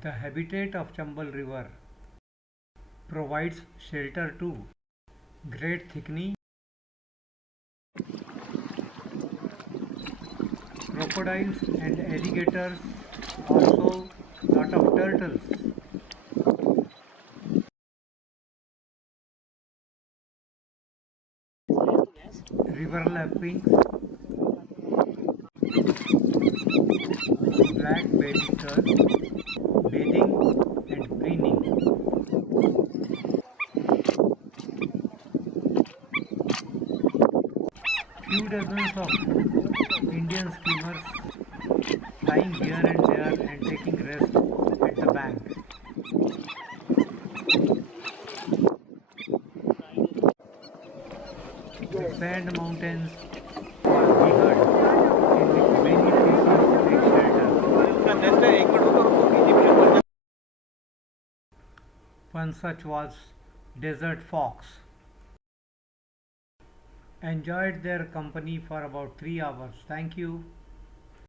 The habitat of Chambal River provides shelter to great thickening, crocodiles and alligators, also lot of turtles. River lapwings, black bellied turtle, bathing and preening. Few dozens of Indian skimmers flying here and there and taking rest at the bank. The sand mountains was the herd in which many species take shelter. One such was desert fox. Enjoyed their company for about 3 hours. Thank you.